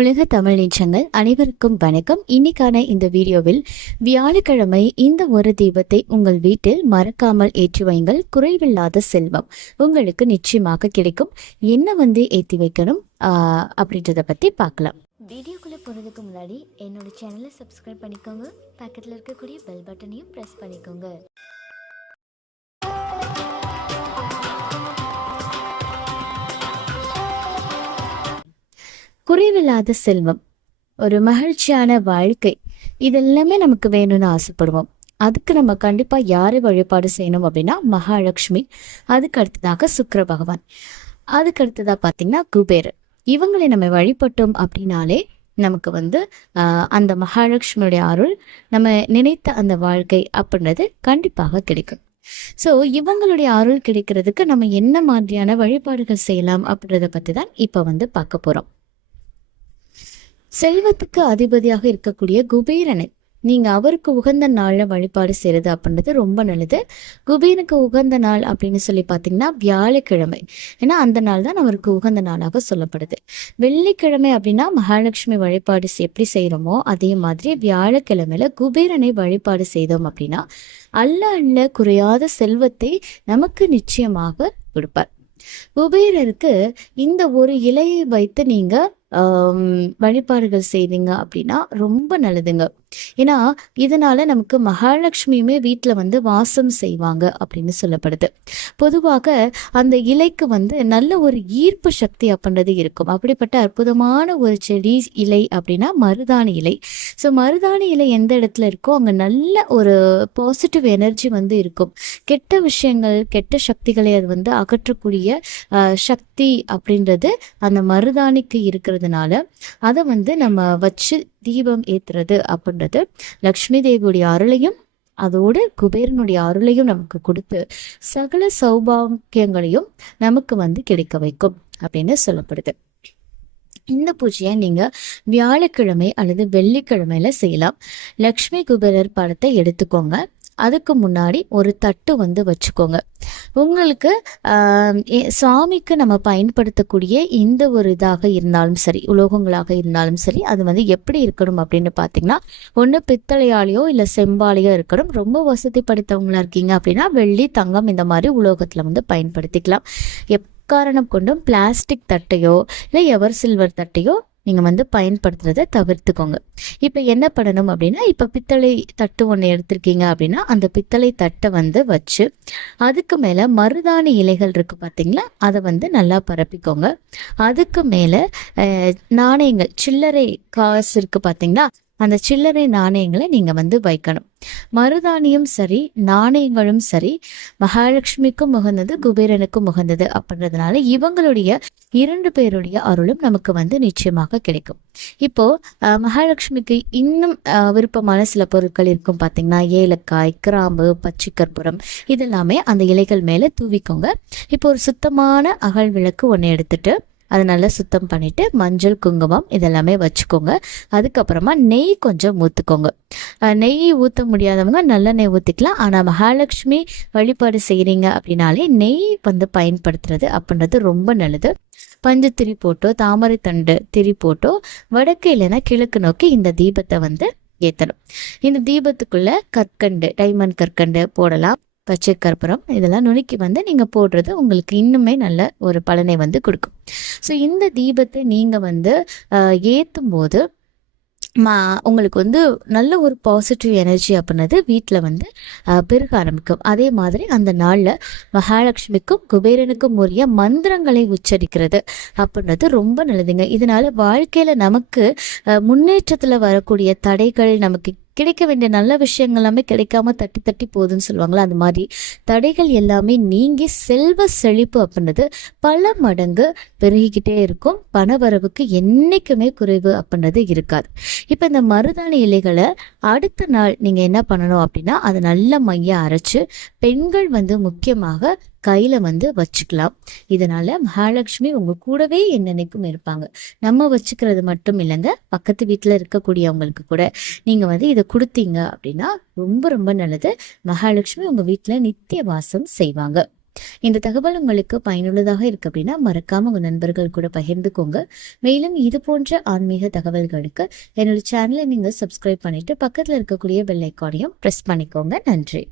உலக தமிழ் நெஞ்சங்கள் அனைவருக்கும் வணக்கம். இன்னைக்கான இந்த வீடியோவில் வியாழக்கிழமை இந்த ஒரு தீபத்தை உங்கள் வீட்டில் மறக்காமல் ஏற்றி வைங்கள். குறைவில்லாத செல்வம் உங்களுக்கு நிச்சயமாக கிடைக்கும். என்ன ஏற்றி வைக்கணும் அப்படின்றத பற்றி பார்க்கலாம். வீடியோக்குள்ளே போகிறதுக்கு முன்னாடி என்னோட சேனலை சப்ஸ்கிரைப் பண்ணிக்கோங்க. பக்கத்தில் இருக்கக்கூடிய பெல் பட்டனையும் ப்ரெஸ் பண்ணிக்கோங்க. குறைவில்லாத செல்வம், ஒரு மகிழ்ச்சியான வாழ்க்கை, இதெல்லாமே நமக்கு வேணும்னு ஆசைப்படுவோம். அதுக்கு நம்ம கண்டிப்பா யாரை வழிபாடு செய்யணும் அப்படின்னா மகாலட்சுமி, அதுக்கு அடுத்ததாக சுக்கிர பகவான், அதுக்கு அடுத்ததா பார்த்தீங்கன்னா குபேரர். இவங்களை நம்ம வழிபட்டோம் அப்படின்னாலே நமக்கு அந்த மகாலட்சுமியுடைய அருள், நம்ம நினைத்த அந்த வாழ்க்கை அப்படின்றது கண்டிப்பாக கிடைக்கும். ஸோ இவங்களுடைய அருள் கிடைக்கிறதுக்கு நம்ம என்ன மாதிரியான வழிபாடுகள் செய்யலாம் அப்படின்றத பற்றி தான் இப்போ பார்க்க போகிறோம். செல்வத்துக்கு அதிபதியாக இருக்கக்கூடிய குபேரனை நீங்க அவருக்கு உகந்த நாள்ல வழிபாடு செய்யறது அப்படின்றது ரொம்ப நல்லது. குபேரனுக்கு உகந்த நாள் அப்படின்னு சொல்லி பார்த்தீங்கன்னா வியாழக்கிழமை. ஏன்னா அந்த நாள் தான் அவருக்கு உகந்த நாளாக சொல்லப்படுது. வெள்ளிக்கிழமை அப்படின்னா மகாலட்சுமி வழிபாடு எப்படி செய்யறோமோ அதே மாதிரி வியாழக்கிழமையில குபேரனை வழிபாடு செய்தோம் அப்படின்னா அல்ல குறையாத செல்வத்தை நமக்கு நிச்சயமாக கொடுப்பார். குபேரருக்கு இந்த ஒரு இலையை வைத்து நீங்க வழிபாடுகள் செய்தீங்க அப்படின்னா ரொம்ப நல்லதுங்க. ஏன்னா இதனால நமக்கு மகாலட்சுமியுமே வீட்டில் வாசம் செய்வாங்க அப்படின்னு சொல்லப்படுது. பொதுவாக அந்த இலைக்கு நல்ல ஒரு ஈர்ப்பு சக்தி அப்படின்றது இருக்கும். அப்படிப்பட்ட அற்புதமான ஒரு செடி இலை அப்படின்னா மருதாணி இலை. ஸோ மருதாணி இலை எந்த இடத்துல இருக்கோ அங்கே நல்ல ஒரு பாசிட்டிவ் எனர்ஜி இருக்கும். கெட்ட விஷயங்கள், கெட்ட சக்திகளை அது அகற்றக்கூடிய சக்தி அப்படின்றது அந்த மருதாணிக்கு இருக்கிறதுனால அதை நம்ம வச்சு தீபம் ஏத்துறது அப்படின்றது லக்ஷ்மி தேவியுடைய அருளையும் அதோடு குபேரனுடைய அருளையும் நமக்கு கொடுத்து சகல சௌபாக்கியங்களையும் நமக்கு கிடைக்க வைக்கும் அப்படின்னு சொல்லப்படுது. இந்த பூஜையை நீங்க வியாழக்கிழமை அல்லது வெள்ளிக்கிழமையில செய்யலாம். லக்ஷ்மி குபேரர் படத்தை எடுத்துக்கோங்க. அதுக்கு முன்னாடி ஒரு தட்டு வச்சுக்கோங்க. உங்களுக்கு சுவாமிக்கு நம்ம பயன்படுத்தக்கூடிய இந்த ஒரு இதாக இருந்தாலும் சரி, உலோகங்களாக இருந்தாலும் சரி, அது எப்படி இருக்கணும் அப்படின்னு பார்த்தீங்கன்னா ஒன்று பித்தளையாலேயோ இல்லை செம்பாலையோ இருக்கணும். ரொம்ப வசதி படைத்தவங்களா இருக்கீங்க அப்படின்னா வெள்ளி, தங்கம் இந்த மாதிரி உலோகத்தில் பயன்படுத்திக்கலாம். எக்காரணம் கொண்டும் பிளாஸ்டிக் தட்டையோ இல்லை எவர் சில்வர் தட்டையோ நீங்கள் பயன்படுத்துறதை தவிர்த்துக்கோங்க. இப்போ என்ன பண்ணணும் அப்படின்னா, இப்போ பித்தளை தட்டு ஒன்று எடுத்திருக்கீங்க அப்படின்னா அந்த பித்தளை தட்டை வச்சு அதுக்கு மேலே மருதாணி இலைகள் இருக்குது பார்த்தீங்களா, அதை நல்லா பரப்பிக்கோங்க. அதுக்கு மேலே நாணயங்கள், சில்லறை காசு இருக்குது பார்த்தீங்களா, அந்த சில்லறை நாணயங்களை நீங்கள் வைக்கணும். மருதாணியும் சரி, நாணயங்களும் சரி மகாலட்சுமிக்கும் உகந்தது, குபேரனுக்கும் உகந்தது அப்படின்றதுனால இவங்களுடைய இரண்டு பேருடைய அருளும் நமக்கு நிச்சயமாக கிடைக்கும். இப்போ மகாலட்சுமிக்கு இன்னும் விருப்பமான சில பொருட்கள் இருக்கும் பார்த்தீங்கன்னா, ஏலக்காய், கிராம்பு, பச்சை கற்பூரம், இதெல்லாமே அந்த இலைகள் மேலே தூவிக்கோங்க. இப்போ ஒரு சுத்தமான அகல் விளக்கு ஒன்று எடுத்துட்டு அதை நல்லா சுத்தம் பண்ணிட்டு மஞ்சள், குங்குமம் இதெல்லாமே வச்சுக்கோங்க. அதுக்கப்புறமா நெய் கொஞ்சம் ஊற்றுக்கோங்க. நெய் ஊற்ற முடியாதவங்க நல்ல நெய் ஊற்றிக்கலாம். ஆனால் மகாலட்சுமி வழிபாடு செய்கிறீங்க அப்படின்னாலே நெய் பயன்படுத்துறது அப்படின்றது ரொம்ப நல்லது. பஞ்சு திரி போட்டோ, தாமரை தண்டு திரி போட்டோ, வடக்கு இல்லைன்னா கிழக்கு நோக்கி இந்த தீபத்தை ஏற்றணும். இந்த தீபத்துக்குள்ள கற்கண்டு, டைமண்ட் கற்கண்டு போடலாம். பச்சை கற்பூரம் இதெல்லாம் நுணுக்கி நீங்கள் போடுறது உங்களுக்கு இன்னுமே நல்ல ஒரு பலனை கொடுக்கும். ஸோ இந்த தீபத்தை நீங்கள் ஏற்றும் போது உங்களுக்கு நல்ல ஒரு பாசிட்டிவ் எனர்ஜி அப்படின்னது வீட்டில் பெருக ஆரம்பிக்கும். அதே மாதிரி அந்த நாளில் மகாலட்சுமிக்கும் குபேரனுக்கும் உரிய மந்திரங்களை உச்சரிக்கிறது அப்படின்றது ரொம்ப நல்லதுங்க. இதனால வாழ்க்கையில் நமக்கு முன்னேற்றத்தில் வரக்கூடிய தடைகள், நமக்கு கிடைக்க வேண்டிய நல்ல விஷயங்கள் எல்லாமே கிடைக்காம தட்டி தட்டி போகுதுன்னு சொல்லுவாங்களா, அந்த மாதிரி தடைகள் எல்லாமே நீங்கி செல்வ செழிப்பு அப்படின்றது பல மடங்கு பெருகிக்கிட்டே இருக்கும். பண வரவுக்கு என்னைக்குமே குறைவு அப்படின்றது இருக்காது. இப்போ இந்த மருதாணி இலைகளை அடுத்த நாள் நீங்கள் என்ன பண்ணணும் அப்படின்னா, அதை நல்ல மைய அரைச்சு பெண்கள் முக்கியமாக கையில் வச்சுக்கலாம். இதனால மகாலட்சுமி உங்கள் கூடவே என்னென்னைக்கும் இருப்பாங்க. நம்ம வச்சுக்கிறது மட்டும் இல்லைங்க, பக்கத்து வீட்டில் இருக்கக்கூடியவங்களுக்கு கூட நீங்கள் இதை கொடுத்தீங்க அப்படின்னா ரொம்ப ரொம்ப நல்லது. மகாலட்சுமி உங்கள் வீட்டில் நித்திய வாசம் செய்வாங்க. இந்த தகவல் உங்களுக்கு பயனுள்ளதாக இருக்கு அப்படின்னா மறக்காம உங்க நண்பர்கள் கூட பகிர்ந்துக்கோங்க. மேலும் இது போன்ற ஆன்மீக தகவல்களுக்கு என்னோட சேனலை நீங்க சப்ஸ்கிரைப் பண்ணிட்டு பக்கத்துல இருக்கக்கூடிய பெல் ஐக்கானையும் பிரஸ் பண்ணிக்கோங்க. நன்றி.